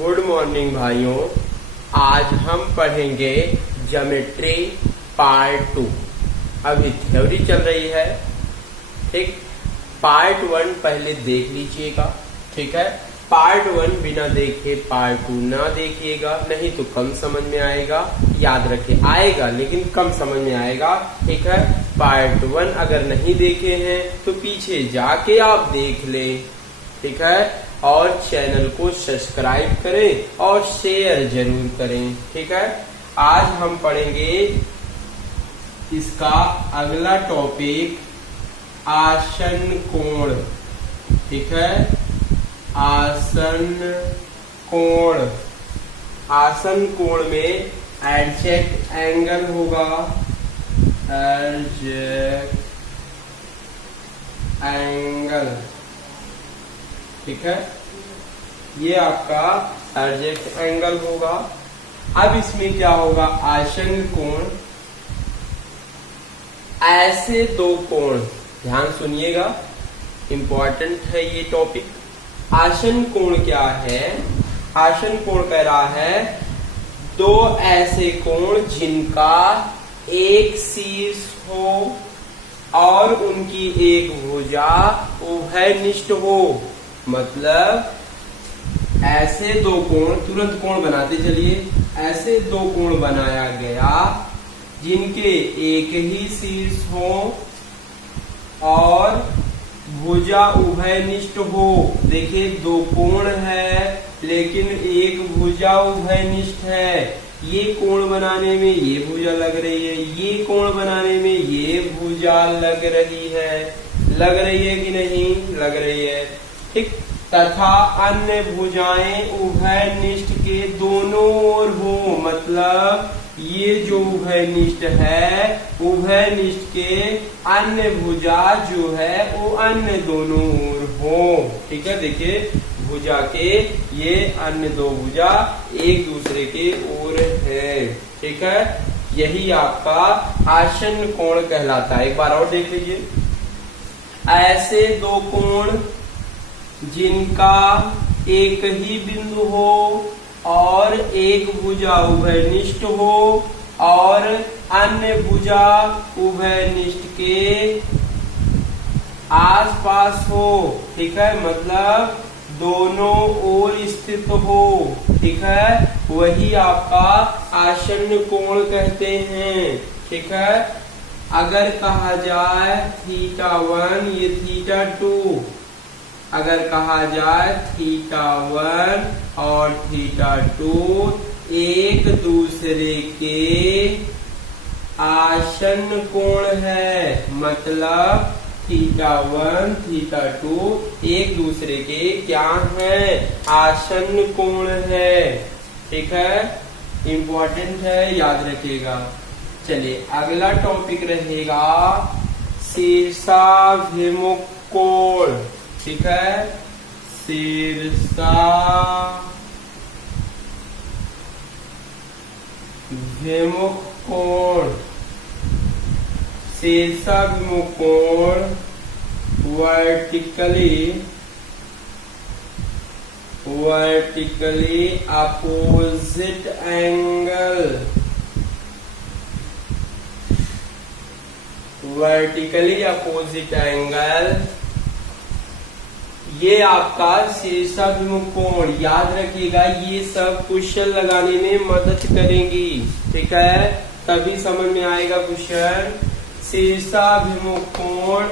Good morning भाइयों। आज हम पढ़ेंगे ज्योमेट्री पार्ट 2। अभी थ्योरी चल रही है, ठीक। पार्ट 1 पहले देख लीजिएगा, ठीक है। पार्ट 1 बिना देखे पार्ट 2 ना देखिएगा, नहीं तो कम समझ में आएगा। याद रखे आएगा लेकिन कम समझ में आएगा, ठीक है। पार्ट 1 अगर नहीं देखे हैं तो पीछे जाके आप देख लें, ठीक है। और चैनल को सब्सक्राइब करें और शेयर जरूर करें, ठीक है। आज हम पढ़ेंगे इसका अगला टॉपिक आसन कोण, ठीक है। आसन कोण, आसन कोण में एडजेक्ट एंगल होगा, एडजेक्ट एंगल, ठीक है। ये आपका एडजेक्ट एंगल होगा। अब इसमें क्या होगा, आसन कोण, ऐसे दो कोण, ध्यान सुनिएगा, इंपॉर्टेंट है ये टॉपिक। आसन कोण क्या है? आसन कोण कह रहा है दो ऐसे कोण जिनका एक शीर्ष हो और उनकी एक भुजा उभयनिष्ठ हो। मतलब ऐसे दो कोण, तुरंत कोण बनाते चलिए। ऐसे दो कोण बनाया गया जिनके एक ही शीर्ष हो और भुजा उभयनिष्ठ हो। देखिए दो कोण है लेकिन एक भुजा उभयनिष्ठ है। ये कोण बनाने में ये भुजा लग रही है, ये कोण बनाने में ये भुजा लग रही है। लग रही है कि नहीं? लग रही है, ठीक। तथा अन्य भुजाएं उभयनिष्ठ के दोनों ओर हो। मतलब ये जो उभयनिष्ठ है, उभयनिष्ठ के अन्य भुजा जो है वो अन्य दोनों ओर हो, ठीक है। देखिए भुजा के ये अन्य दो भुजा एक दूसरे के ओर है, ठीक है। यही आपका आसन कोण कहलाता है। एक बार और देख लीजिए। ऐसे दो कोण जिनका एक ही बिंदु हो और एक भुजा उभयनिष्ठ हो और अन्य भुजा उभयनिष्ठ के आसपास हो, ठीक है। मतलब दोनों ओर स्थित हो, ठीक है। वही आपका आसन कोण कहते हैं, ठीक है। अगर कहा जाए θ1 ये θ2, अगर कहा जाए θ1 और θ2 एक दूसरे के आसन कोण है। मतलब θ1 θ2 एक दूसरे के क्या है? आसन कोण है, ठीक है। इंपॉर्टेंट है, याद रखिएगा। चलिए अगला टॉपिक रहेगा शीर्षाभिमुख कोण, ठीक है। शीर्षाभिमुख कोण, शीर्षाभिमुख कोण vertically opposite angle, vertically opposite angle, ये आपका शीर्षाभिमुख कोण। याद रखिएगा ये सब क्वेश्चन लगाने में मदद करेंगी, ठीक है। तभी समझ में आएगा क्वेश्चन। शीर्षाभिमुख कोण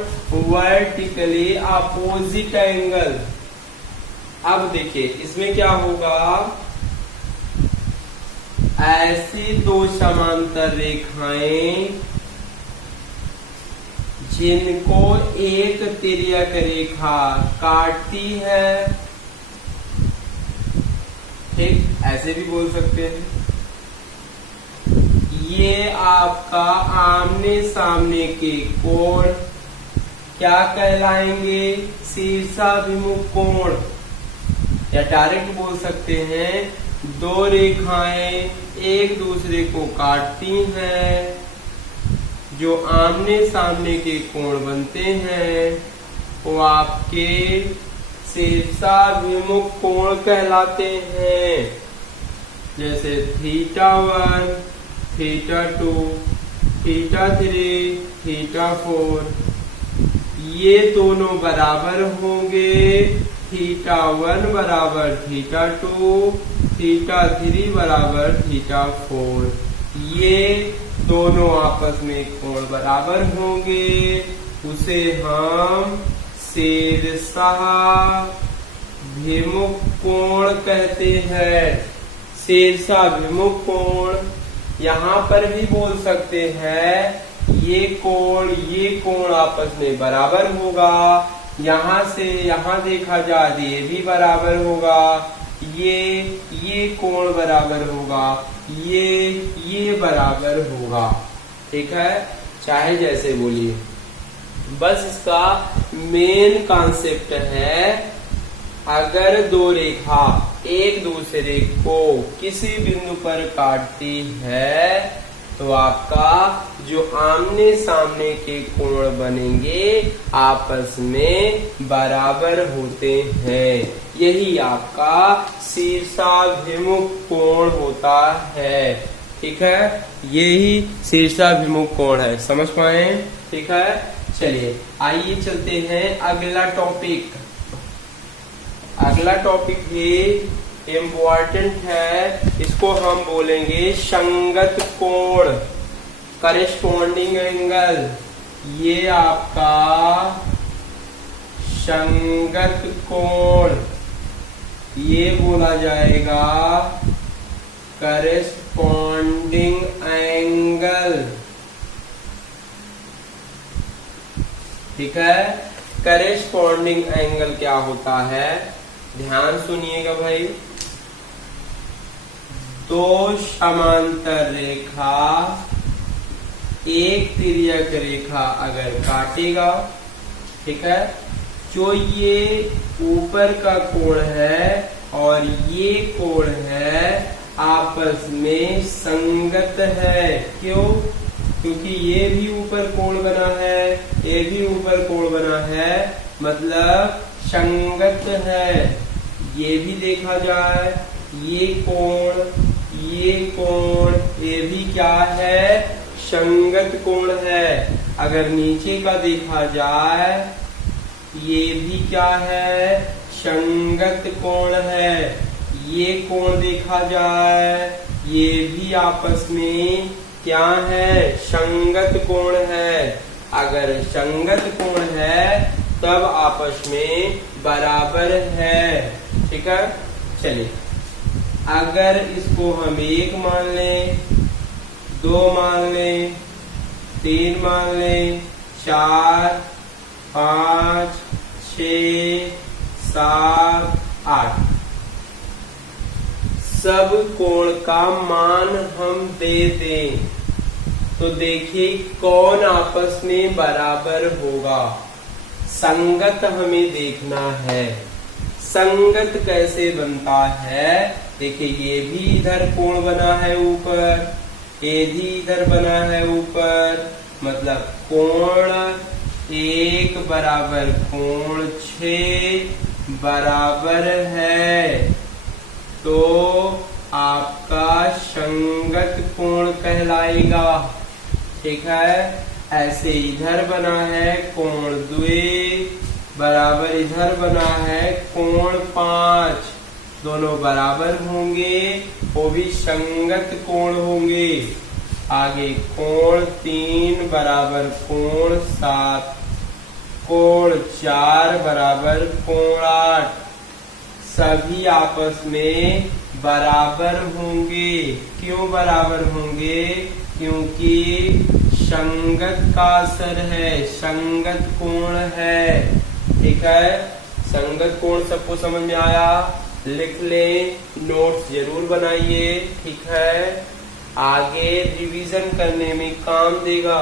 वर्टिकली अपोजिट एंगल। अब देखिए इसमें क्या होगा, ऐसी दो समांतर रेखाएं जिनको एक तिर्यक रेखा काटती है, ठीक, ऐसे भी बोल सकते हैं। ये आपका आमने सामने के कोण क्या कहलाएंगे? शीर्षाभिमुख कोण। या डायरेक्ट बोल सकते हैं दो रेखाएं एक दूसरे को काटती हैं, जो आमने सामने के कोण बनते हैं वो आपके शीर्षाभिमुख कोण कहलाते हैं। जैसे θ1, θ2, θ3, θ4 ये दोनों बराबर होंगे। θ1 बराबर θ2, θ3 बराबर θ4 ये दोनों आपस में कोण बराबर होंगे। उसे हम शीर्षाभिमुख कोण कहते हैं। शीर्षाभिमुख कोण यहाँ पर भी बोल सकते हैं ये कोण आपस में बराबर होगा। यहाँ से यहाँ देखा जाए ये भी बराबर होगा। ये कोण बराबर होगा, ये बराबर होगा। ठीक है, चाहे जैसे बोलिए, बस इसका मेन कॉन्सेप्ट है अगर दो रेखा एक दूसरे को किसी बिंदु पर काटती है तो आपका जो आमने सामने के कोण बनेंगे आपस में बराबर होते हैं। यही आपका शीर्षाभिमुख कोण होता है। ठीक है, यही शीर्षाभिमुख कोण है। समझ पाए? ठीक है, चलिए आइए चलते हैं अगला टॉपिक। अगला टॉपिक भी इम्पोर्टेंट है, इसको हम बोलेंगे संगत कोण, करेस्पॉन्डिंग एंगल। ये आपका संगत कोण ये बोला जाएगा करेस्पॉन्डिंग एंगल। ठीक है, करेस्पॉन्डिंग एंगल क्या होता है, ध्यान सुनिएगा भाई। दो समांतर रेखा एक तिर्यक रेखा अगर काटेगा, ठीक है, जो ये ऊपर का कोण है और ये कोण है आपस में संगत है। क्यों? क्योंकि ये भी ऊपर कोण बना है, ये भी ऊपर कोण बना है, मतलब संगत है। ये भी देखा जाए ये कोण, ये भी क्या है, संगत कोण है। अगर नीचे का देखा जाए ये भी क्या है, संगत कोण है। ये कोण देखा जाए ये भी आपस में क्या है, संगत कोण है। अगर संगत कोण है तब आपस में बराबर है। ठीक है, चलिए अगर इसको हम 1 मान लें, 2 मान लें, 3 मान लें, 4, 5, 6, 7, 8 सब कोण का मान हम दे दें तो देखिए कौन आपस में बराबर होगा। संगत हमें देखना है। संगत कैसे बनता है, देखिए ये भी इधर कोण बना है ऊपर, ये भी इधर बना है ऊपर, मतलब कोण 1 बराबर कोण 6 बराबर है, तो आपका संगत कोण कहलाएगा। ठीक है, ऐसे इधर बना है कोण 2 बराबर इधर बना है कोण 5, दोनों बराबर होंगे, वो भी संगत कोण होंगे। आगे कोण 3 बराबर कोण 7, कोण 4 बराबर कोण 8, सभी आपस में बराबर होंगे। क्यों बराबर होंगे? क्योंकि संगत का असर है, संगत कोण है। ठीक है, संगत कोण सबको समझ में आया? लिख लें, नोट्स जरूर बनाइए। ठीक है, आगे रिवीजन करने में काम देगा।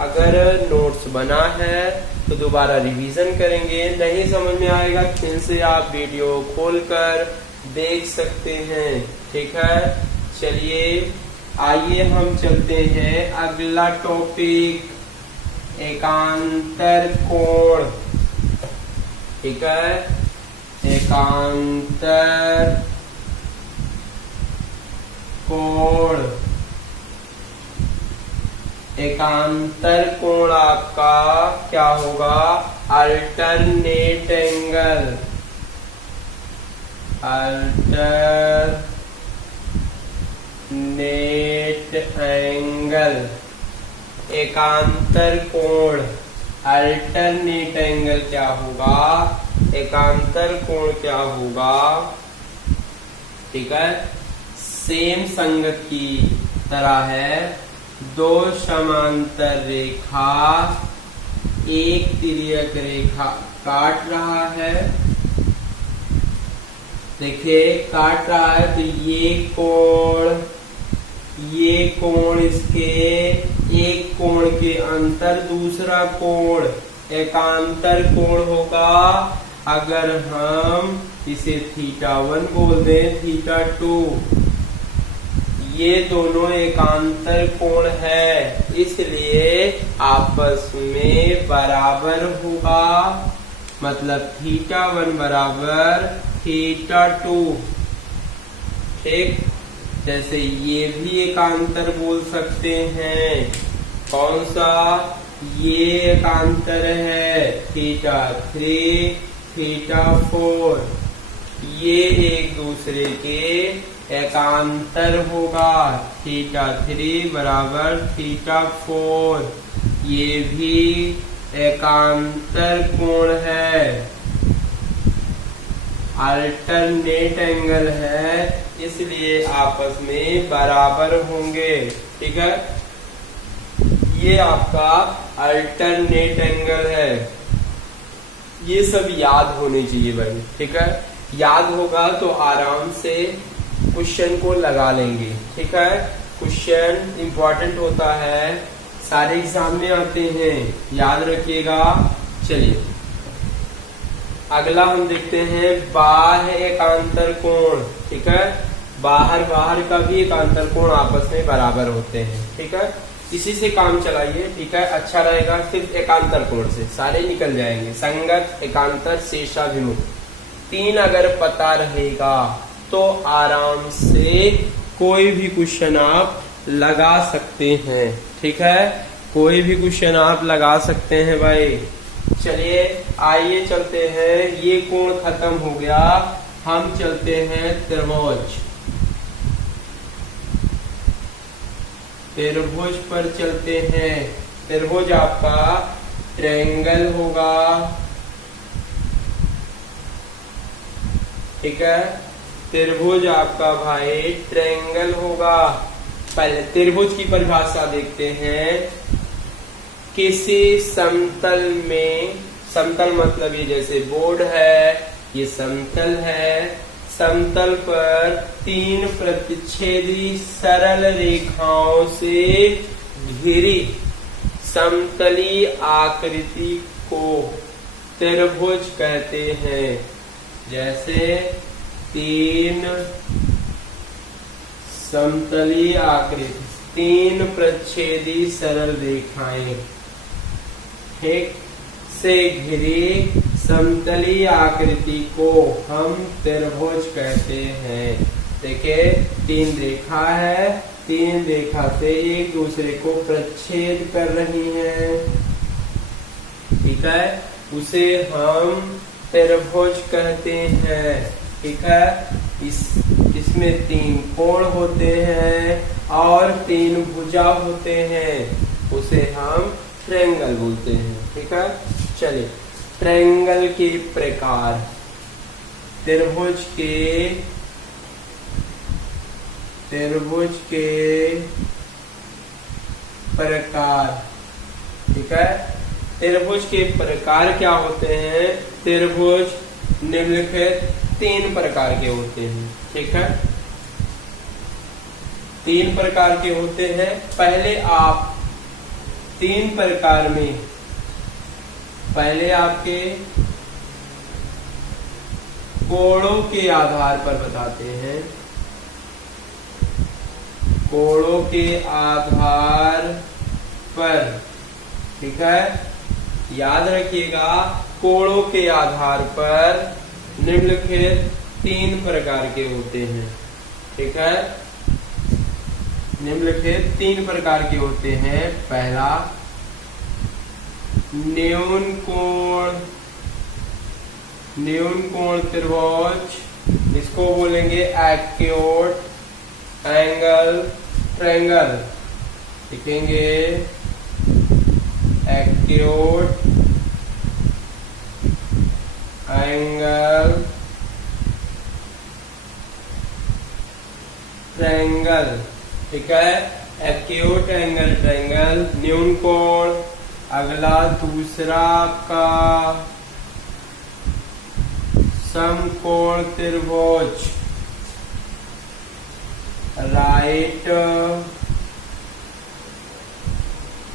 अगर नोट्स बना है तो दोबारा रिवीजन करेंगे, नहीं समझ में आएगा फिर से आप वीडियो खोलकर देख सकते हैं। ठीक है, चलिए आइए हम चलते हैं अगला टॉपिक, एकांतर कोण। ठीक है, एकांतर कोण, एकांतर कोण आपका क्या होगा, अल्टरनेट एंगल, अल्टरनेट एंगल, एकांतर कोण, अल्टरनेट एंगल क्या होगा, एकांतर कोण क्या होगा, ठीक है। सेम संगत की तरह है, दो समांतर रेखा एक तिर्यक रेखा काट रहा है, देखिए काट रहा है, तो ये कोण इसके एक कोण के अंतर दूसरा कोण एकांतर कोण होगा। अगर हम इसे θ1 बोल दें, θ2, ये दोनों एकांतर कोण है, इसलिए आपस में बराबर होगा, मतलब θ1 बराबर θ2, ठीक। जैसे ये भी एकांतर बोल सकते हैं, कौन सा, ये एकांतर है θ3 θ4, ये एक दूसरे के एकांतर होगा, θ3 बराबर θ4, ये भी एकांतर कोण है, अल्टरनेट एंगल है, इसलिए आपस में बराबर होंगे, ठीक है। ये आपका अल्टरनेट एंगल है, ये सब याद होने चाहिए भाई, ठीक है। याद होगा तो आराम से क्वेश्चन को लगा लेंगे, ठीक है। क्वेश्चन इंपॉर्टेंट होता है, सारे एग्जाम में आते हैं, याद रखिएगा। चलिए अगला हम देखते हैं बाह्य एकांतर कोण, ठीक है। बाहर का भी एकांतर कोण आपस में बराबर होते हैं, ठीक है। इसी से काम चलाइए, ठीक है, अच्छा रहेगा। सिर्फ एकांतर कोण से सारे निकल जाएंगे, संगत, एकांतर, शेषाभिमुख, 3 अगर पता रहेगा तो आराम से कोई भी क्वेश्चन आप लगा सकते हैं, ठीक है। कोई भी क्वेश्चन आप लगा सकते हैं भाई। चलिए आइए चलते हैं, ये कोण खत्म हो गया, हम चलते हैं त्रिभुज, त्रिभुज पर चलते हैं। त्रिभुज आपका ट्रायंगल होगा, ठीक है। त्रिभुज आपका भाई ट्रायंगल होगा। पहले त्रिभुज की परिभाषा देखते हैं। किसी समतल में, समतल मतलब ये जैसे बोर्ड है, ये समतल है, समतल पर 3 प्रतिच्छेदी सरल रेखाओं से घिरी समतली आकृति को त्रिभुज कहते हैं। जैसे 3 समतली आकृति, 3 प्रतिच्छेदी सरल रेखाएं, ठीक, से घिरी समतली आकृति को हम त्रिभुज कहते हैं। देखिए 3 रेखा है, 3 रेखा से एक दूसरे को प्रतिच्छेद कर रही हैं, ठीक है, उसे हम त्रिभुज कहते हैं, ठीक है। इसमें 3 कोण होते हैं और 3 भुजा होते हैं, उसे हम ट्रायंगल बोलते हैं, ठीक है। चलिए ट्रायंगल के प्रकार, त्रिभुज के प्रकार, ठीक है। त्रिभुज के प्रकार क्या होते हैं? त्रिभुज निम्नलिखित 3 प्रकार के होते हैं, ठीक है। 3 प्रकार के होते हैं। पहले आप 3 प्रकार में, पहले आपके कोणों के आधार पर बताते हैं, कोणों के आधार पर, ठीक है, याद रखिएगा, कोणों के आधार पर निम्नलिखित 3 प्रकार के होते हैं। ठीक है, निम्नलिखित 3 प्रकार के होते हैं। पहला, न्यून कोण त्रिभुज, इसको बोलेंगे एक्यूट एंगल ट्रायंगल। लिखेंगे एक्यूट एंगल ट्रायंगल। ठीक है, एक्यूट एंगल ट्रायंगल, न्यून कोण। अगला दूसरा आपका समकोण त्रिभुज, right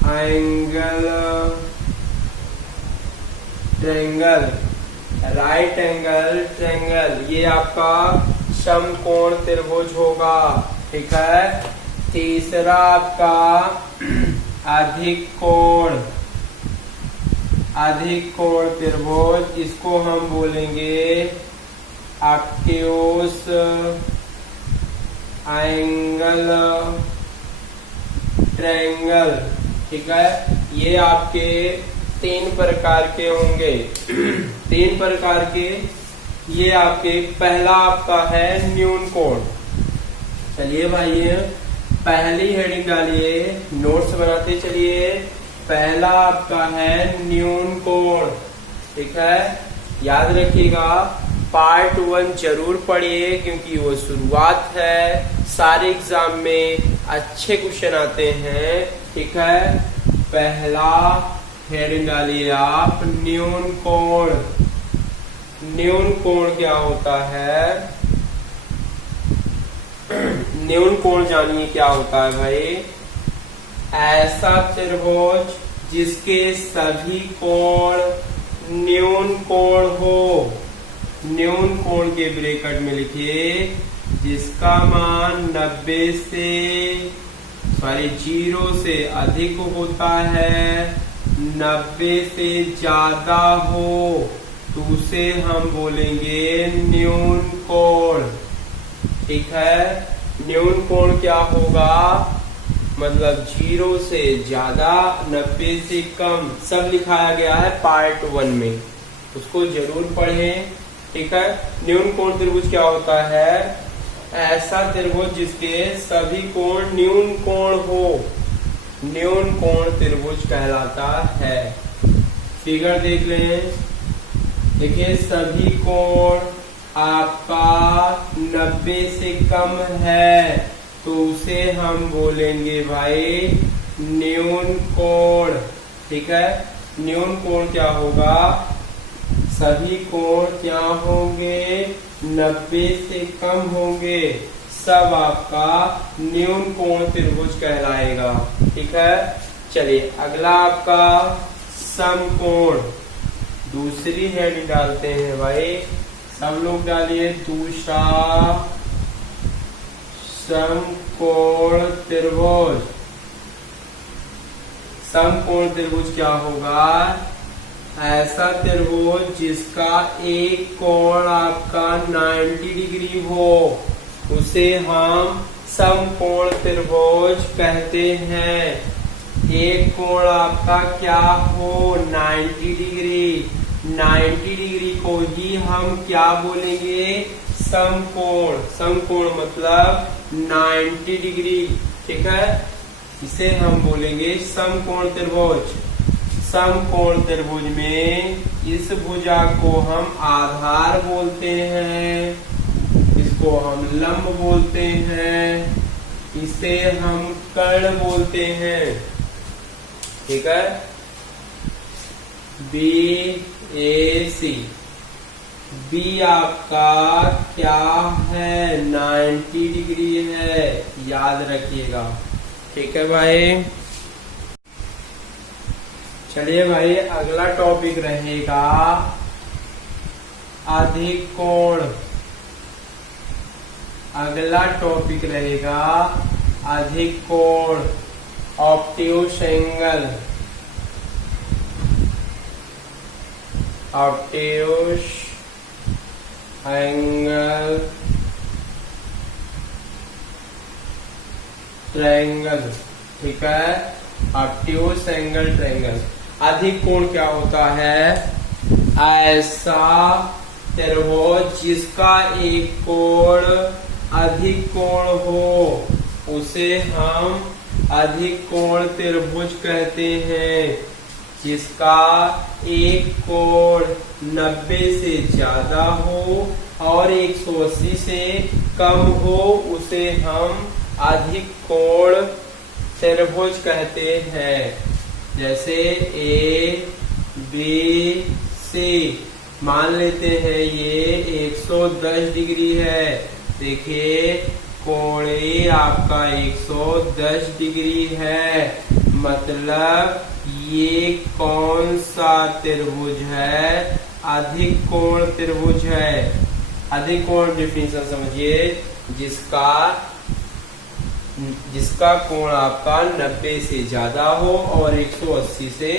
angle triangle, right angle triangle, ये आपका समकोण त्रिभुज होगा। ठीक है, तीसरा आपका अधिक कोण त्रिभुज, इसको हम बोलेंगे ऑब्ट्यूज एंगल ट्रायंगल। ठीक है, ये आपके 3 प्रकार के होंगे। 3 प्रकार के ये आपके। पहला आपका है न्यून कोण। चलिए भाई, पहली हेडिंग डालिए, नोट्स बनाते चलिए। पहला आपका है न्यून कोण। ठीक है, याद रखिएगा, पार्ट 1 जरूर पढ़िए क्योंकि वो शुरुआत है। सारे एग्जाम में अच्छे क्वेश्चन आते हैं। ठीक है, पहला हेडिंग डालिए आप, न्यून कोण। न्यून कोण क्या होता है? न्यून कोण जानिए क्या होता है भाई। ऐसा त्रिभुज जिसके सभी कोण न्यून कोण हो। न्यून कोण के ब्रैकेट में लिखिए, जिसका मान 0 से अधिक होता है, 90 से ज्यादा हो तो उसे हम बोलेंगे न्यून कोण। ठीक है, न्यून कोण क्या होगा? मतलब 0 से ज्यादा, 90 से कम, सब लिखाया गया है पार्ट 1 में, उसको जरूर पढ़ें। ठीक है, न्यून कोण त्रिभुज क्या होता है? ऐसा त्रिभुज जिसके सभी कोण न्यून कोण हो, न्यून कोण त्रिभुज कहलाता है। फिगर देख लें, देखिए सभी कोण आपका 90 से कम है तो उसे हम बोलेंगे भाई न्यून कोण। ठीक है, न्यून कोण क्या होगा? सभी कोण क्या होंगे? 90 से कम होंगे, सब आपका न्यून कोण त्रिभुज कहलाएगा। ठीक है, चलिए अगला आपका समकोण। दूसरी हेड डालते हैं भाई, सब लोग डालिए। दूसरा समकोण त्रिभुज। समकोण त्रिभुज क्या होगा? ऐसा त्रिभुज जिसका एक कोण आपका 90 डिग्री हो उसे हम समकोण त्रिभुज कहते हैं। एक कोण आपका क्या हो? 90 डिग्री। 90 डिग्री को ही हम क्या बोलेंगे? समकोण। समकोण मतलब 90 डिग्री। ठीक है, इसे हम बोलेंगे समकोण त्रिभुज। समकोण त्रिभुज में इस भुजा को हम आधार बोलते हैं, इसको हम लंब बोलते हैं, इसे हम कर्ण बोलते हैं। ठीक है, BAC। बी आपका क्या है? 90 डिग्री है, याद रखिएगा। ठीक है भाई, चलिए भाई अगला टॉपिक रहेगा अधिक कोण। अगला टॉपिक रहेगा अधिक कोण, obtuse angle. Obtuse angle triangle, ठीक है। Obtuse angle triangle. अधिक कोण क्या होता है? ऐसा त्रिभुज जिसका एक कोण अधिक कोण हो उसे हम अधिक कोण त्रिभुज कहते हैं। जिसका एक कोण 90 से ज्यादा हो और 180 से कम हो उसे हम अधिक कोण त्रिभुज कहते हैं। जैसे ए बी सी, मान लेते हैं ये 110 डिग्री है। देखिए कोण ए आपका 110 डिग्री है, मतलब ये कौन सा त्रिभुज है? अधिक कोण त्रिभुज है। अधिक कोण डिफिनेशन समझिए, जिसका कोण आपका 90 से ज्यादा हो और 180 से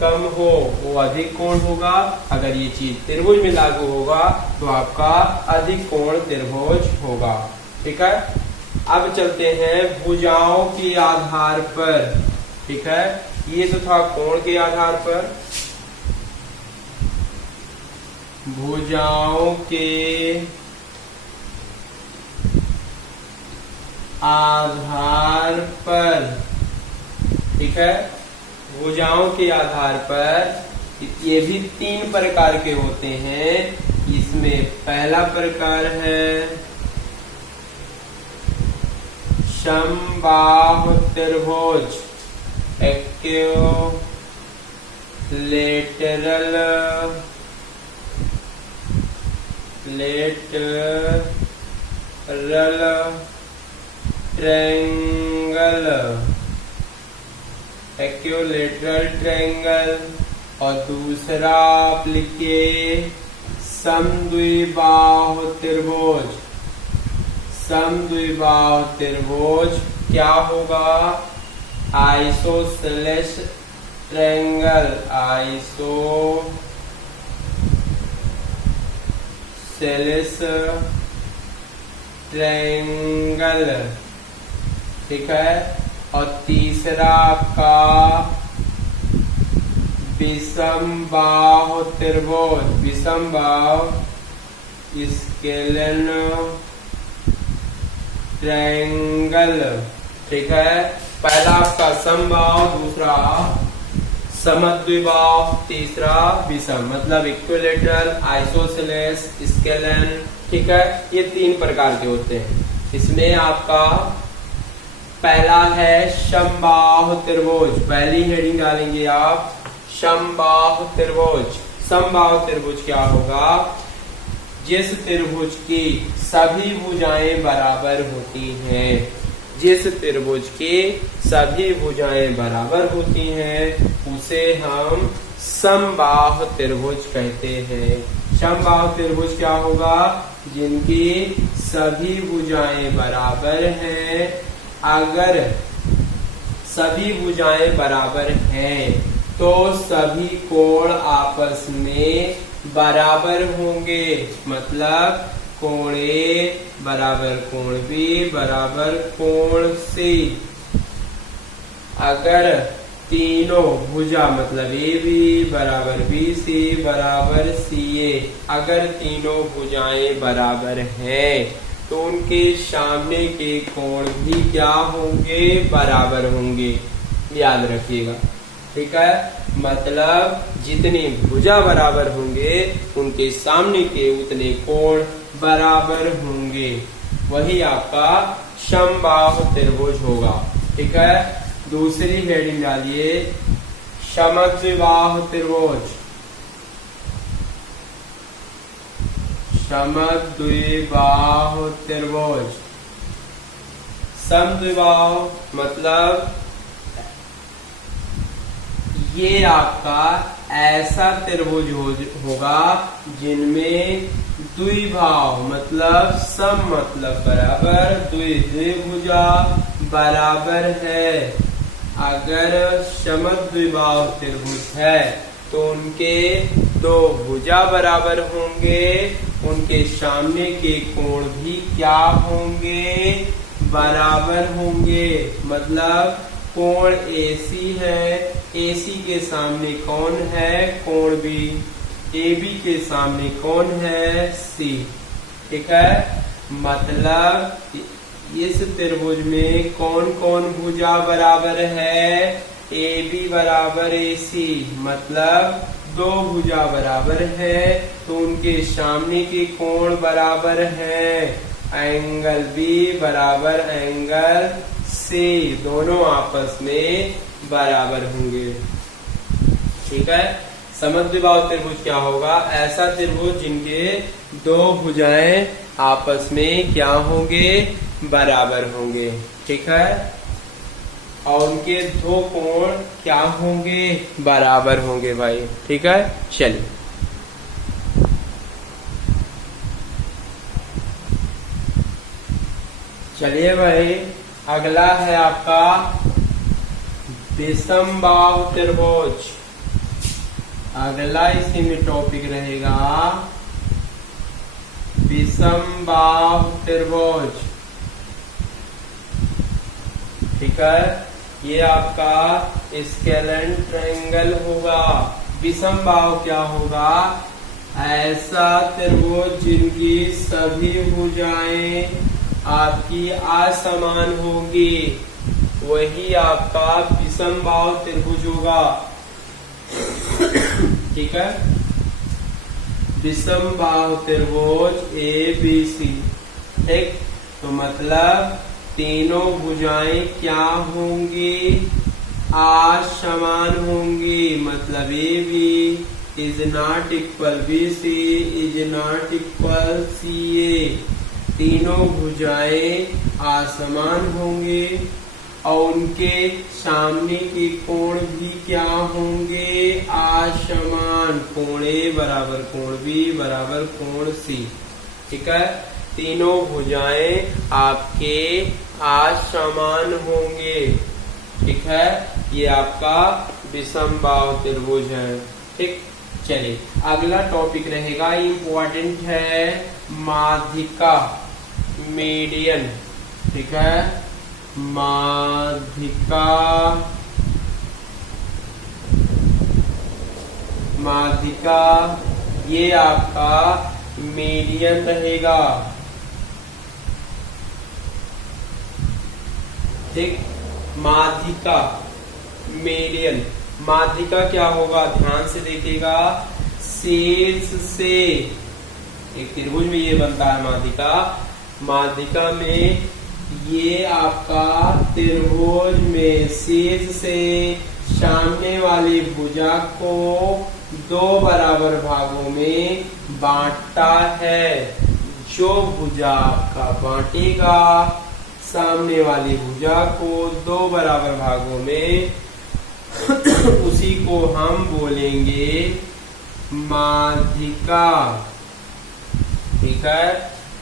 कम हो वो अधिक कोण होगा। अगर ये चीज त्रिभुज में लागू होगा तो आपका अधिक कोण त्रिभुज होगा, ठीक है। अब चलते हैं भुजाओं के आधार पर, ठीक है। ये तो था कोण के आधार पर। भुजाओं के आधार पर, ठीक है। भुजाओं के आधार पर ये भी 3 प्रकार के होते हैं। इसमें पहला प्रकार है समबाहु त्रिभुज, इक्विलैटरल ट्रायंगल, इक्विलैटरल ट्रायंगल। और दूसरा आप लिखिए समद्विबाहु त्रिभुज। समद्विबाहु त्रिभुज क्या होगा? आइसोसेलेस ट्रायंगल, आइसोसेलेस ट्रायंगल, ठीक है। और तीसरा आपका विषमबाहु त्रिभुज, विषमबाहु स्केलन ट्रायंगल, ठीक है। पहला आपका समबाहु, दूसरा समद्विबाहु, तीसरा विषम, मतलब इक्विलैटरल, आइसोसेलेस, स्केलन, ठीक है। ये 3 प्रकार के होते हैं। इसमें आपका पहला है समबाहु त्रिभुज। पहली हेडिंग डालेंगे आप समबाहु त्रिभुज। समबाहु त्रिभुज क्या होगा? जिस त्रिभुज की सभी भुजाएं बराबर होती हैं, जिस त्रिभुज की सभी भुजाएं बराबर होती हैं उसे हम समबाहु त्रिभुज कहते हैं। समबाहु त्रिभुज क्या होगा? जिनकी सभी भुजाएं बराबर हैं। अगर सभी भुजाएं बराबर हैं तो सभी कोण आपस में बराबर होंगे, मतलब कोण ए बराबर कोण बी बराबर कोण सी। अगर तीनों भुजा मतलब ए बी बराबर बी सी बराबर सी ए, अगर तीनों भुजाएं बराबर हैं तो उनके सामने के कोण भी क्या होंगे? बराबर होंगे, याद रखिएगा, ठीक है। मतलब जितनी भुजा बराबर होंगे उनके सामने के उतने कोण बराबर होंगे, वही आपका समबाहु त्रिभुज होगा, ठीक है। दूसरी हेडिंग डालिए समद्विबाहु त्रिभुज। समद्विबाहु त्रिभुज, समद्विबाहु मतलब ये आपका ऐसा त्रिभुज होगा जिनमें द्विभाव मतलब सम मतलब बराबर, द्विभुजा बराबर है। अगर समद्विबाहु त्रिभुज है तो उनके दो भुजा बराबर होंगे, उनके सामने के कोण भी क्या होंगे, बराबर होंगे। मतलब कोण AC है, AC के सामने कौन है, कोण B, AB के सामने कौन है, C। ठीक है, मतलब इस त्रिभुज में कौन कौन भुजा बराबर है, AB बराबर AC, मतलब दो भुजा बराबर है, तो उनके सामने के कोण बराबर है, एंगल B बराबर एंगल C, दोनों आपस में बराबर होंगे। ठीक है, समद्विबाहु त्रिभुज क्या होगा, ऐसा त्रिभुज जिनके दो भुजाएं आपस में क्या होंगे, बराबर होंगे। ठीक है, और उनके दो कोण क्या होंगे, बराबर होंगे भाई। ठीक है, चलिए चलिए भाई, अगला है आपका विषमबाहु त्रिभुज। अगला इसी में टॉपिक रहेगा विषमबाहु त्रिभुज। ठीक है, ये आपका स्केलेन ट्रायंगल होगा। विषमबाहु क्या होगा, ऐसा त्रिभुज जिनकी सभी भुजाएं आपकी असमान होगी, वही आपका विषमबाहु त्रिभुज होगा। ठीक है, विषमबाहु त्रिभुज ABC। ठीक, तो मतलब तीनों भुजाएं क्या होंगी, असमान होंगी। मतलब AB is not equal BC is not equal CA, तीनों भुजाएं असमान होंगे और उनके सामने के कोण भी क्या होंगे, असमान। कोण A बराबर कोण B बराबर कोण C। ठीक है, तीनों भुजाएं आपके असमान होंगे। ठीक है, ये आपका विषमबाहु त्रिभुज है। ठीक, चलिए अगला टॉपिक रहेगा, इम्पोर्टेंट है, माध्यिका, मीडियन। ठीक है, माध्यिका, माध्यिका ये आपका मीडियन रहेगा। ठीक, माध्यिका मीडियन। माध्यिका क्या होगा, ध्यान से देखिएगा, शीर्ष से एक त्रिभुज में ये बनता है माध्यिका। माध्यिका में ये आपका त्रिभुज में शीर्ष से सामने वाली भुजा को दो बराबर भागों में बांटता है। जो भुजा आपका बांटेगा सामने वाली भुजा को दो बराबर भागों में उसी को हम बोलेंगे माध्यिका। ठीक है,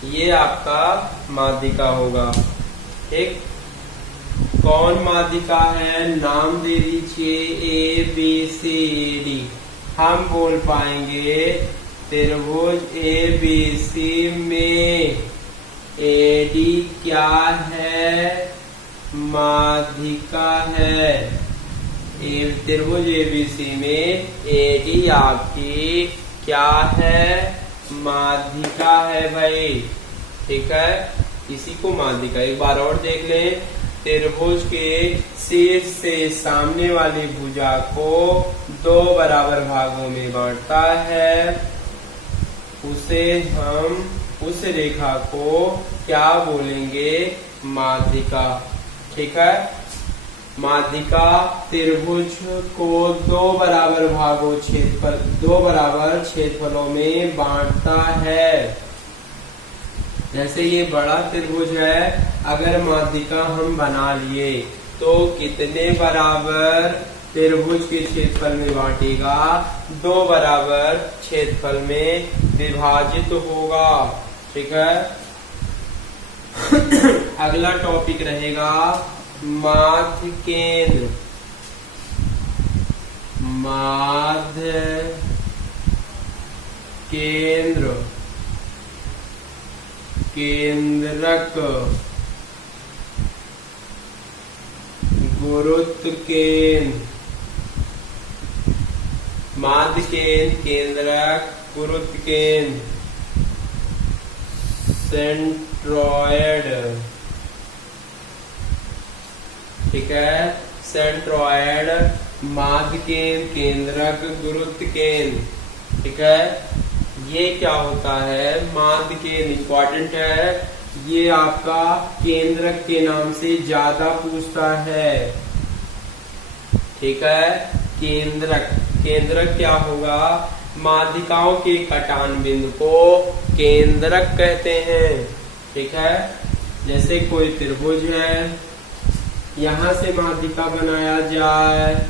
ये आपका माध्यिका होगा। ठीक, कौन माध्यिका है, नाम दे दीजिए ABCD। हम बोल पाएंगे त्रिभुज ABC में AD क्या है, माध्यिका है। त्रिभुज ABC में AD आपकी क्या है, माध्यिका है भाई। ठीक है, इसी को माध्यिका। एक बार और देख लें, त्रिभुज के शीर्ष से सामने वाली भुजा को दो बराबर भागों में बांटता है, उसे हम उस रेखा को क्या बोलेंगे, माध्यिका। ठीक है, माध्यिका त्रिभुज को दो बराबर क्षेत्रफलों में बांटता है। जैसे ये बड़ा त्रिभुज है, अगर माध्यिका हम बना लिए तो कितने बराबर त्रिभुज के क्षेत्रफल में बांटेगा, दो बराबर क्षेत्रफल में विभाजित होगा। ठीक है, अगला टॉपिक रहेगा माध्य केंद्र। माध्य केंद्र केंद्रक गुरुत्व केंद्र माध्य केंद्र केंद्रक गुरुत्व केंद्र सेंट्रॉयड। ठीक है, सेंट्रॉयड माध्य केंद्र केंद्रक गुरुत्व केंद्र। ठीक है, ये क्या होता है? माध्य केंद्र इंपॉर्टेंट है, ये आपका केंद्रक के नाम से ज्यादा पूछता है। ठीक है, केंद्रक केंद्रक क्या होगा? माध्यिकाओं के कटान बिंदु को केंद्रक कहते हैं। ठीक है, जैसे कोई त्रिभुज है, यहाँ से माध्यिका बनाया जाए,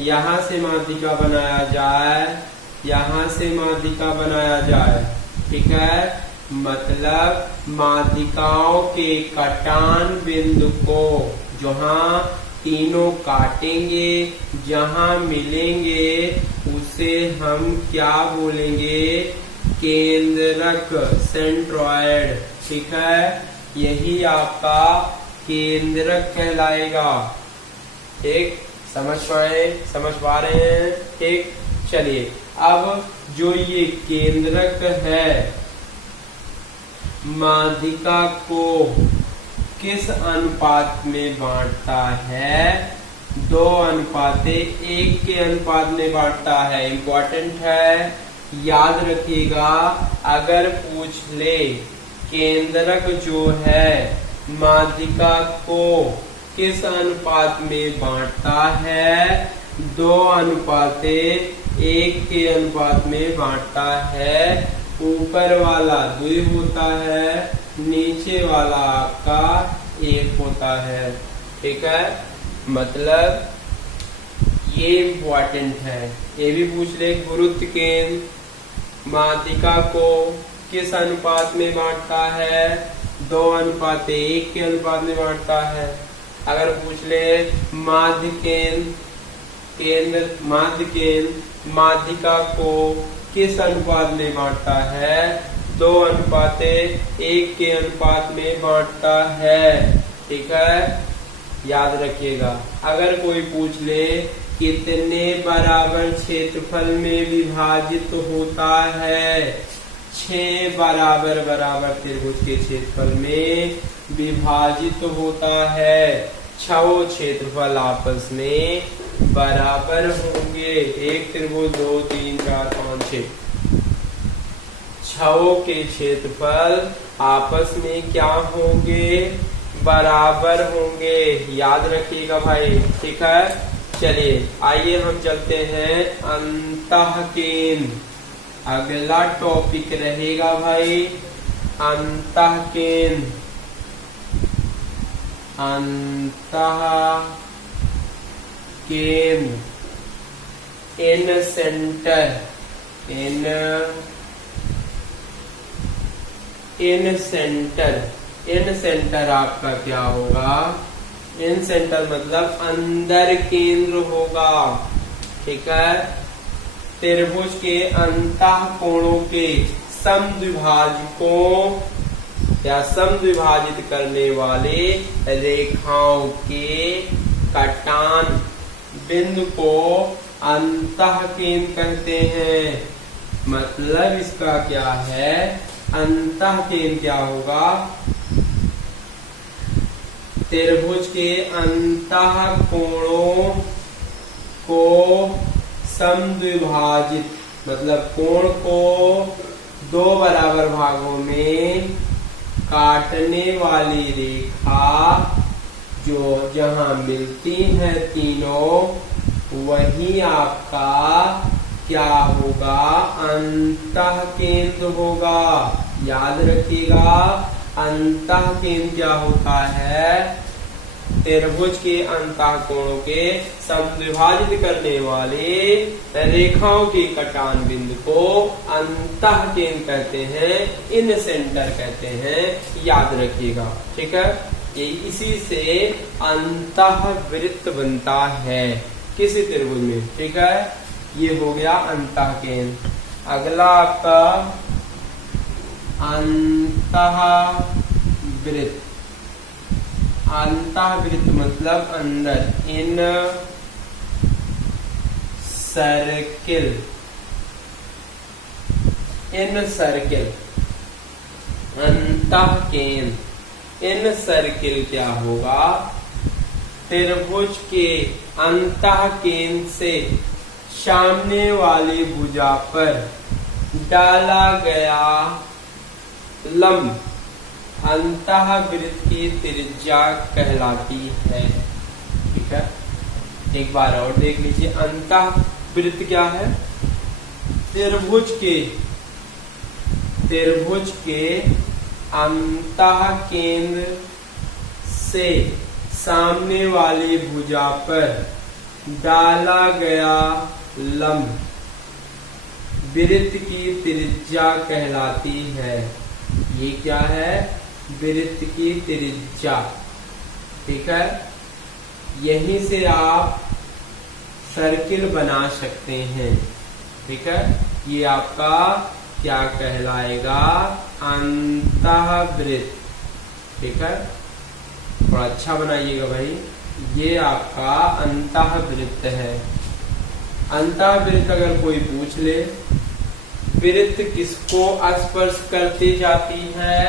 यहाँ से माध्यिका बनाया जाए, यहाँ से माध्यिका बनाया जाए। ठीक है, मतलब माध्यिकाओं के कटान बिंदु को जहाँ तीनों काटेंगे, जहाँ मिलेंगे, उसे हम क्या बोलेंगे? केंद्रक, सेंट्रॉयड। ठीक है, यही आपका केंद्रक कहलाएगा। ठीक, समझ पा रहे हैं? ठीक, चलिए अब जो ये केंद्रक है, माध्यिका को किस अनुपात में बांटता है? 2:1 के अनुपात में बांटता है। इंपॉर्टेंट है, याद रखिएगा। अगर पूछ ले केंद्रक जो है माध्यिका को किस अनुपात में बांटता है? 2:1 के अनुपात में बांटता है। ऊपर वाला 2 होता है, नीचे वाला आपका 1 होता है। ठीक है, मतलब ये इम्पोर्टेंट है। ये भी पूछ ले, गुरुत्व केंद्र माध्यिका को किस अनुपात में बांटता है? 2:1 के अनुपात में बांटता है। अगर पूछ ले माध्य केंद्र माध्यिका को किस अनुपात में बांटता है? 2:1 के अनुपात में बांटता है। ठीक है, याद रखिएगा। अगर कोई पूछ ले कितने बराबर क्षेत्रफल में विभाजित होता है? 6 बराबर त्रिभुज के क्षेत्रफल में विभाजित होता है। 6 क्षेत्रफल आपस में बराबर होंगे। एक त्रिभुज 2 3 4 5 6 6 के क्षेत्रफल आपस में क्या होंगे? बराबर होंगे। याद रखिएगा भाई। ठीक है, चलिए आइए हम चलते हैं अंतःकेंद्र। अगला टॉपिक रहेगा भाई अंतःकेंद्र। अंतःकेंद्र इन सेंटर आपका क्या होगा? इन सेंटर मतलब अंदर केंद्र होगा। ठीक है, त्रिभुज के अंतः कोणों के समद्विभाजकों या समद्विभाजित करने वाले रेखाओं के कटान बिंदु को अंतःकेंद्र कहते हैं। मतलब इसका क्या है? अंतःकेंद्र क्या होगा? त्रिभुज के अंतः कोणों को समद्विभाजित, मतलब कोण को 2 बराबर भागों में काटने वाली रेखा जो जहां मिलती है तीनों, वही आपका क्या होगा? अंतःकेंद्र होगा। याद रखिएगा, अंतःकेंद्र क्या होता है? त्रिभुज के अंतः कोणों के समद्विभाजित करने वाले रेखाओं के कटान बिंदु को अंतःकेंद्र कहते हैं, इन सेंटर कहते हैं। याद रखिएगा। ठीक है, ये इसी से अंतःवृत्त बनता है। किसी त्रिभुज में, ठीक है। ये हो गया अंतःकेंद्र। अगला आपका अंतःवृत्त। अंतःवृत्त मतलब अंदर, इन सर्किल, इन सर्किल। अंतःकेंद्र इन सर्किल क्या होगा, त्रिभुज के अंतःकेंद्र से सामने वाली भुजा पर डाला गया लंब अंतःवृत्त की त्रिज्या कहलाती है, ठीक है। एक बार और देख लीजिए, अंतःवृत्त क्या है, त्रिभुज के अंतःकेंद्र से सामने वाली भुजा पर डाला गया लंब वृत्त की त्रिज्या कहलाती है। ये क्या है, वृत्त की त्रिज्या, ठीक है। यहीं से आप सर्किल बना सकते हैं, ठीक है। ये आपका क्या कहलाएगा, अंतःवृत्त, ठीक है। थोड़ा अच्छा बनाइएगा भाई। ये आपका अंतःवृत्त है। अंतःवृत्त अगर कोई पूछ ले, वृत्त किसको स्पर्श करती जाती है,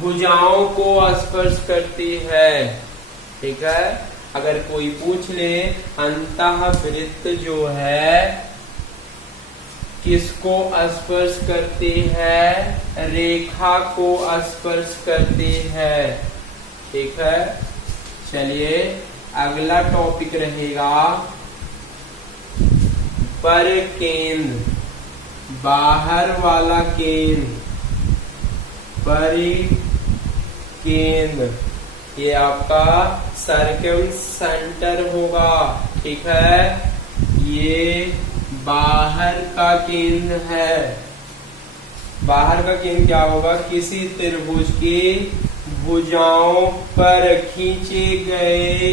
भुजाओं को स्पर्श करती है, ठीक है। अगर कोई पूछ ले अंतःवृत्त जो है किसको स्पर्श करती है, रेखा को स्पर्श करती है, ठीक है। चलिए अगला टॉपिक रहेगा परिकेंद्र, बाहर वाला केंद्र, परिकेंद्र। ये आपका सर्कम सेंटर होगा, ठीक है। ये बाहर का केंद्र है। बाहर का केंद्र क्या होगा, किसी त्रिभुज की भुजाओं पर खींचे गए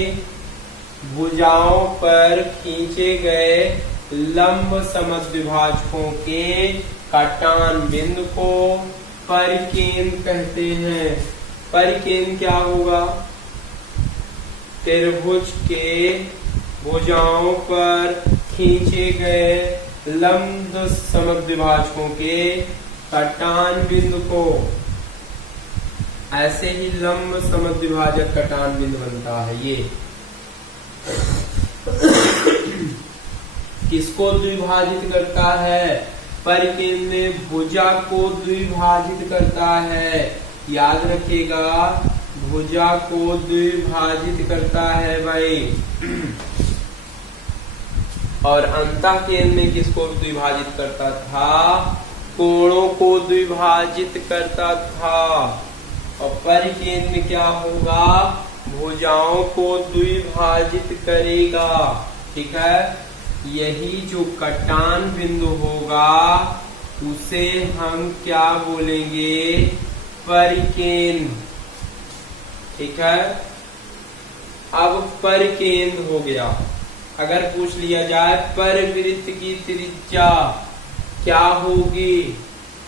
लंब समद्विभाजकों के कटान बिंदु को परिकेंद्र कहते हैं। परिकेंद्र क्या होगा, त्रिभुज के भुजाओं पर खींचे गए लंब समद्विभाजकों के कटान बिंदु को, ऐसे ही लंब समद्विभाजक कटान बिंदु बनता है। ये किसको द्विभाजित करता है, परिकेंद्र भुजा को द्विभाजित करता है। याद रखिएगा, भुजा को द्विभाजित करता है भाई। और अंतःकेंद्र में किसको द्विभाजित करता था, कोणों को द्विभाजित करता था। और परिकेंद्र में क्या होगा, भुजाओं को द्विभाजित करेगा, ठीक है। यही जो कटान बिंदु होगा उसे हम क्या बोलेंगे, परिकेंद्र, ठीक है। अब परिकेंद्र हो गया। अगर पूछ लिया जाए परिवृत्त की त्रिज्या क्या होगी,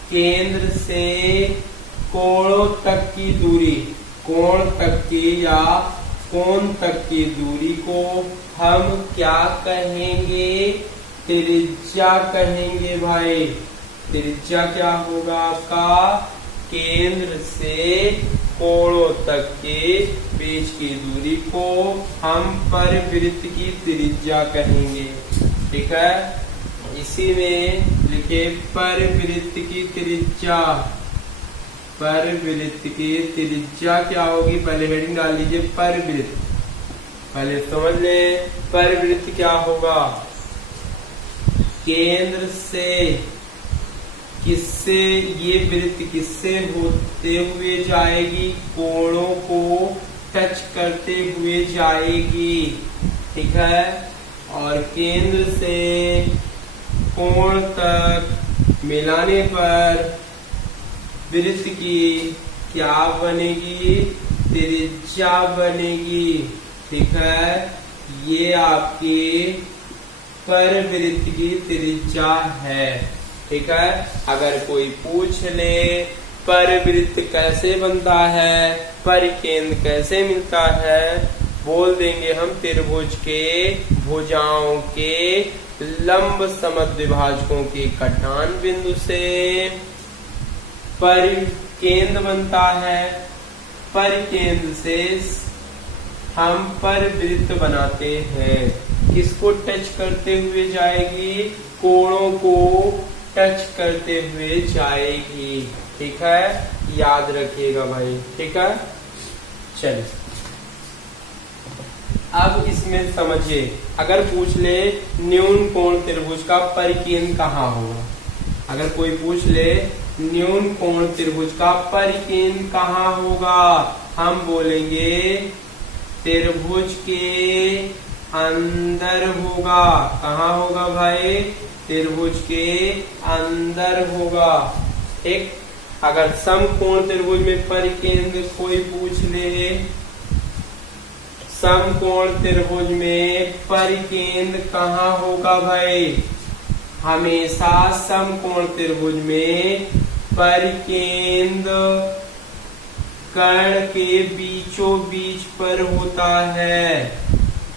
केंद्र से कोणों तक की दूरी, कोण तक की या कोण तक की दूरी को हम क्या कहेंगे, त्रिज्या कहेंगे भाई। त्रिज्या क्या होगा आपका, केंद्र से कोणों तक के बीच की दूरी को हम परिवृत्त की त्रिज्या कहेंगे, ठीक है। इसी में लिखे परिवृत्त की त्रिज्या। परिवृत्त की त्रिज्या क्या होगी, पहले हेडिंग डाल लीजिए परिवृत्त। पहले समझ ले परिवृत्त क्या होगा, केंद्र से किससे, ये वृत्त किससे होते हुए जाएगी, कोणों को टच करते हुए जाएगी, ठीक है। और केंद्र से कोण तक मिलाने पर वृत्त की क्या बनेगी, त्रिज्या बनेगी, ठीक है। ये आपकी परवृत्त की त्रिज्या है। ठीक है, अगर कोई पूछ ले परवृत्त कैसे बनता है, परिकेंद्र कैसे मिलता है, बोल देंगे हम त्रिभुज के भुजाओं के लंब समद्विभाजकों के कटान बिंदु से परिकेंद्र बनता है। परिकेंद्र से हम परवृत्त बनाते हैं। किसको टच करते हुए जाएगी? कोणों को टच करते हुए जाएगी। ठीक है, याद रखिएगा भाई। ठीक है, चलिए अब इसमें समझिए, अगर पूछ ले न्यून कोण त्रिभुज का परिकेंद्र कहाँ होगा, अगर कोई पूछ ले न्यून कोण त्रिभुज का परिकेंद्र कहाँ होगा, हम बोलेंगे त्रिभुज के अंदर होगा। कहाँ होगा भाई? त्रिभुज के अंदर होगा। एक अगर समकोण त्रिभुज में परिकेंद्र कोई पूछ ले, समकोण त्रिभुज में परिकेंद्र कहाँ होगा भाई? हमेशा समकोण त्रिभुज में परिकेंद्र कर्ण के बीचों बीच पर होता है।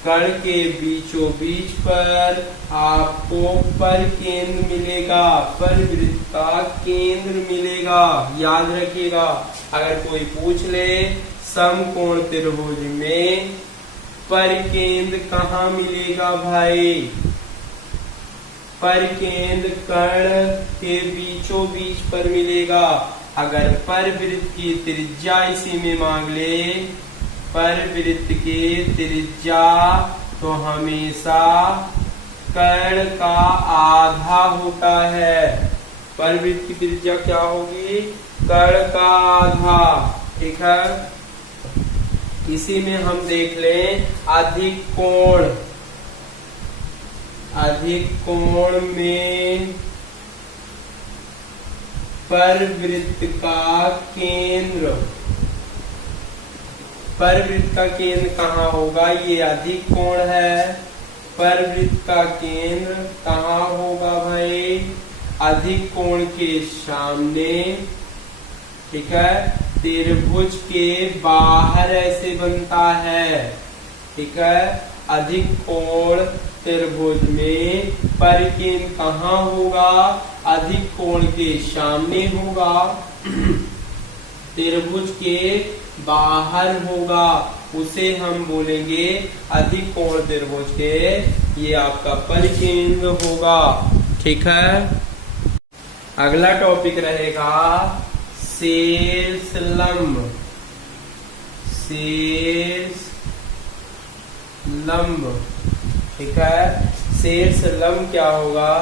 कर्ण के बीचों बीच पर आपको परकेंद्र मिलेगा, परवृत्त का केंद्र मिलेगा। याद रखिएगा, अगर कोई पूछ ले समकोण त्रिभुज में परिकेंद्र कहाँ मिलेगा भाई? परिकेंद्र कर्ण के बीचों बीच पर मिलेगा। अगर परवृत्त की त्रिज्या इसी में मांग ले, परवृत्त की त्रिज्या, तो हमेशा कर्ण का आधा होता है। परवृत्त की त्रिज्या क्या होगी? कर्ण का आधा। ठीक है, इसी में हम देख लें अधिक कोण। अधिक कोण में परवृत्त का केंद्र, परवृत्त का केंद्र कहाँ होगा? ये अधिक कोण है। परवृत्त का केंद्र कहाँ होगा भाई? अधिक कोण के सामने। ठीक है, त्रिभुज के बाहर ऐसे बनता है। ठीक है, अधिक कोण त्रिभुज में परिकेंद्र कहाँ होगा? अधिक कोण के सामने होगा, त्रिभुज के बाहर होगा, उसे हम बोलेंगे अधिक कोण त्रिभुज के, ये आपका परिकेंद्र होगा। ठीक है, अगला टॉपिक रहेगा शीर्ष लंब। शीर्ष लंब। ठीक है, शीर्ष लंब क्या होगा?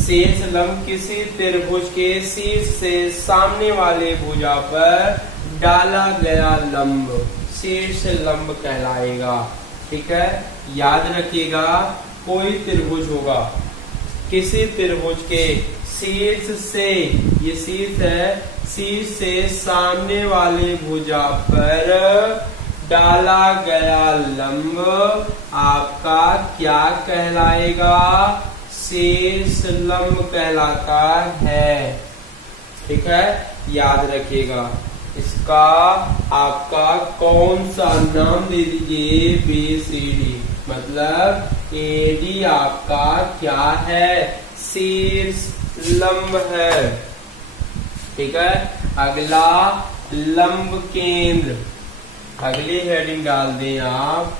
शीर्ष लंब किसी त्रिभुज के शीर्ष से सामने वाले भुजा पर डाला गया लंब शीर्ष लंब कहलाएगा। ठीक है, याद रखिएगा, कोई त्रिभुज होगा, किसी त्रिभुज के शीर्ष से, ये शीर्ष है, शीर्ष से सामने वाले भुजा पर डाला गया लंब आपका क्या कहलाएगा? शीर्ष लंब कहलाता है। ठीक है, याद रखिएगा, इसका आपका कौन सा नाम दे दीजिए? BCD, मतलब AD आपका क्या है? शीर्ष लंब है। ठीक है, अगला लंब केंद्र, अगली हेडिंग डाल दें आप,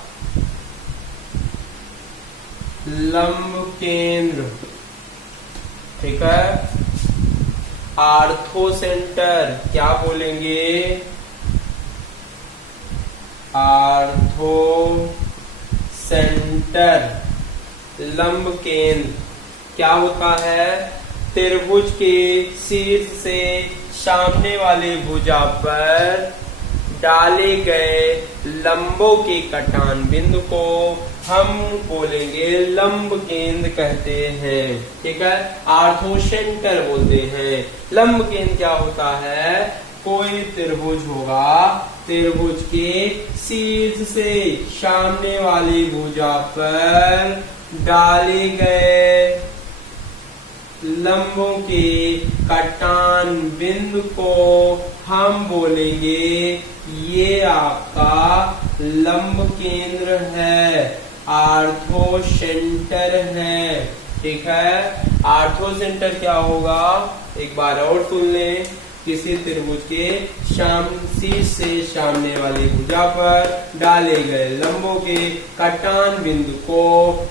लंब केंद्र। ठीक है, आर्थो सेंटर क्या बोलेंगे? Ortho centre. लंब केंद्र क्या होता है? त्रिभुज के शीर्ष से सामने वाले भुजा पर डाले गए लंबों के कटान बिंदु को हम बोलेंगे लंब केंद्र कहते हैं। ठीक है, आर्थो सेंटर बोलते हैं। लंब केंद्र क्या होता है? कोई त्रिभुज होगा, त्रिभुज के शीर्ष से सामने वाली भुजा पर डाले गए लंबों के कटान बिंदु को हम बोलेंगे ये आपका लंब केंद्र है, आर्थो सेंटर है। ठीक है, आर्थो सेंटर क्या होगा, एक बार और सुन लें। किसी त्रिभुज के शीर्ष से सामने वाली भुजा पर डाले गए लंबों के कटान बिंदु को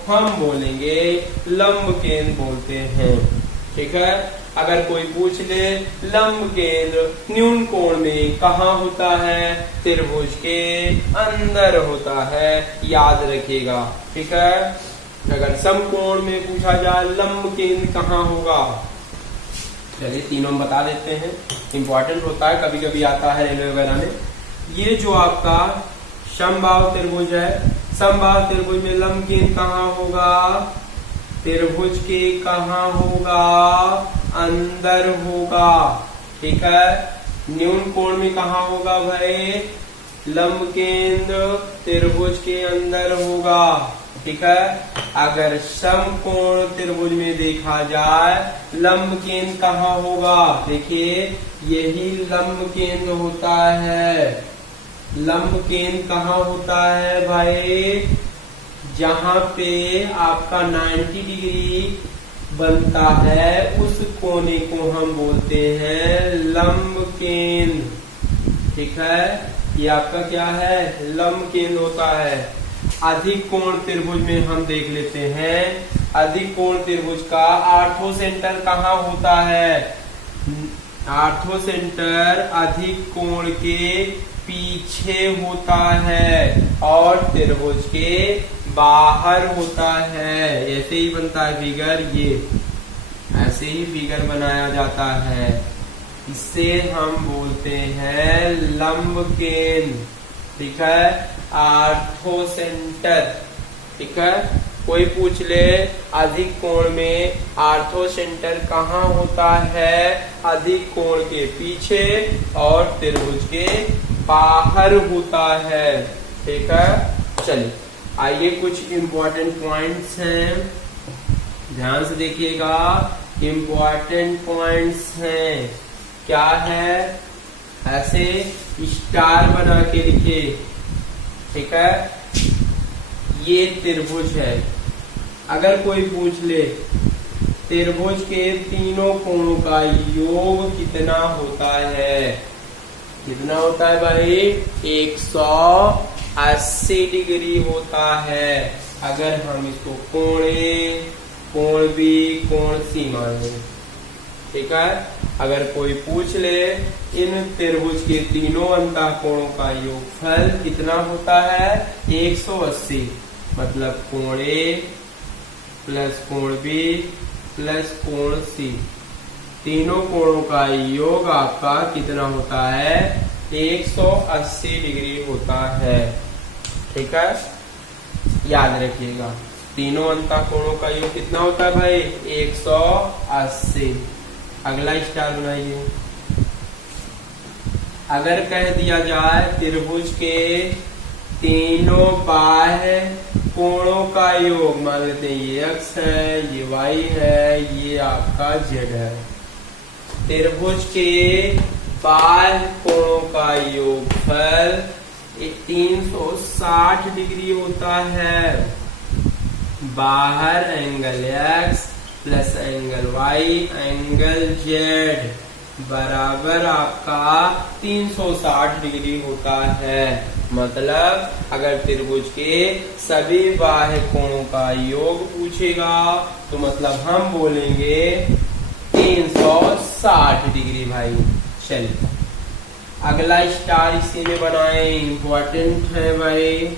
हम बोलेंगे लंब केंद्र बोलते हैं। ठीक है, अगर कोई पूछ ले लंब केंद्र न्यून कोण में कहाँ होता है, त्रिभुज के अंदर होता है, याद रखिएगा। ठीक है, अगर समकोण में पूछा जाए लंब केंद्र कहाँ होगा, चलिए तीनों बता देते हैं, इंपॉर्टेंट होता है, कभी कभी आता है रेलवे वगैरह में। ये जो आपका समबाहु त्रिभुज है, समबाहु त्रिभुज में लंब केंद्र कहाँ होगा, त्रिभुज के कहाँ होगा, अंदर होगा। ठीक है, न्यून कोण में कहाँ होगा भाई, लंब केंद्र त्रिभुज के अंदर होगा। ठीक है, अगर समकोण त्रिभुज में देखा जाए लंब केंद्र कहाँ होगा, देखिए यही लंब केंद्र होता है। लंब केंद्र कहाँ होता है भाई, जहां पे आपका 90 डिग्री बनता है उस कोने को हम बोलते हैं लंब केंद्र। ठीक है, ये आपका क्या है, लंब केंद्र होता है। अधिक कोण त्रिभुज में हम देख लेते हैं, अधिक कोण त्रिभुज का आर्थो सेंटर कहाँ होता है, आर्थो सेंटर अधिक कोण के पीछे होता है और त्रिभुज के बाहर होता है। ऐसे ही बनता है फिगर, ये ऐसे ही फिगर बनाया जाता है, इसे हम बोलते हैं लंब केंद्र। ठीक है, आर्थो सेंटर। ठीक है, कोई पूछ ले अधिक कोण में आर्थो सेंटर कहाँ होता है, अधिक कोण के पीछे और त्रिभुज के बाहर होता है। ठीक है, चलिए आइए कुछ इम्पोर्टेंट पॉइंट्स हैं, ध्यान से देखिएगा। इम्पोर्टेंट पॉइंट्स हैं, क्या है, ऐसे स्टार बना के लिखे। ठीक है, ये त्रिभुज है। अगर कोई पूछ ले त्रिभुज के तीनों कोणों का योग कितना होता है, कितना होता है भाई, 180 डिग्री होता है। अगर हम इसको कोण ए, कोण बी, कोण सी मान लें। ठीक है, अगर कोई पूछ ले इन त्रिभुज के तीनों अंतःकोणों का योगफल कितना होता है, 180, मतलब कोण ए प्लस कोण बी प्लस कोण सी, तीनों कोणों का योग आपका कितना होता है, 180 डिग्री होता है। ठीक है, याद रखिएगा तीनों अंतःकोणों का योग कितना होता है भाई, 180। अगला स्टार बनाइए। अगर कह दिया जाए त्रिभुज के तीनों बाह्य कोणों का योग, मान लेते हैं ये x है, ये y है, ये आपका z है। त्रिभुज के बाह्य कोणों का योगफल 360 डिग्री होता है। बाहर angle x plus angle y angle z बराबर आपका 360 डिग्री होता है। मतलब अगर त्रिभुज के सभी बाह्य कोणों का योग पूछेगा तो मतलब हम बोलेंगे 360 डिग्री भाई। चलिए अगला स्टार इसी में बनाए, इंपॉर्टेंट है भाई।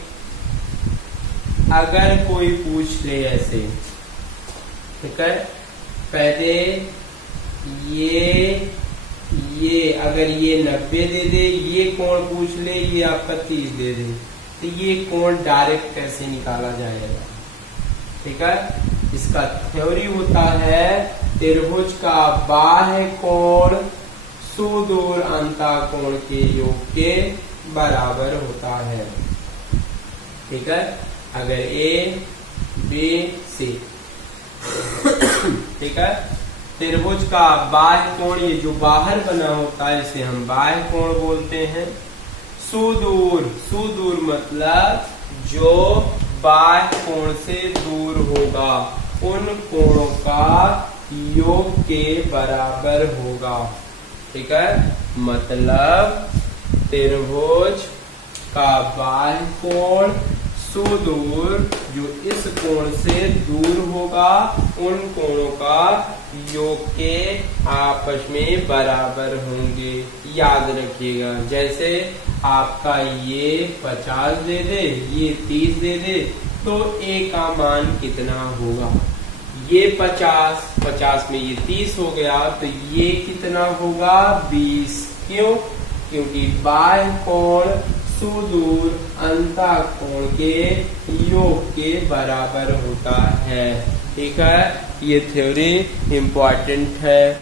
अगर कोई पूछ ले ऐसे, ठीक है, पहले ये अगर ये 90 दे दे, ये कोण पूछ ले ये आपका 30 दे दे, तो ये कोण डायरेक्ट कैसे निकाला जाएगा। ठीक है, इसका थ्योरी होता है त्रिभुज का बाह्य कोण सुदूर अंतःकोण के योग के बराबर होता है। ठीक है, अगर ए बी सी, ठीक है, त्रिभुज का बाह्य कोण, ये जो बाहर बना होता है इसे हम बाह्य कोण बोलते हैं। सुदूर, सुदूर मतलब जो बाह्य कोण से दूर होगा, उन कोणों का योग के बराबर होगा। ठीक है, मतलब त्रिभुज का बाह्य कोण सुदूर, जो इस कोण से दूर होगा, उन कोणों का योग के आपस में बराबर होंगे। याद रखिएगा, जैसे आपका ये 50 दे दे, ये 30 दे दे, तो ए का मान कितना होगा? ये 50 में ये 30 हो गया, तो ये कितना होगा? 20। क्यों? क्योंकि बाह्य कोण सुदूर अंतः कोण के योग के बराबर होता है। ठीक है, ये थ्योरी इम्पोर्टेंट है।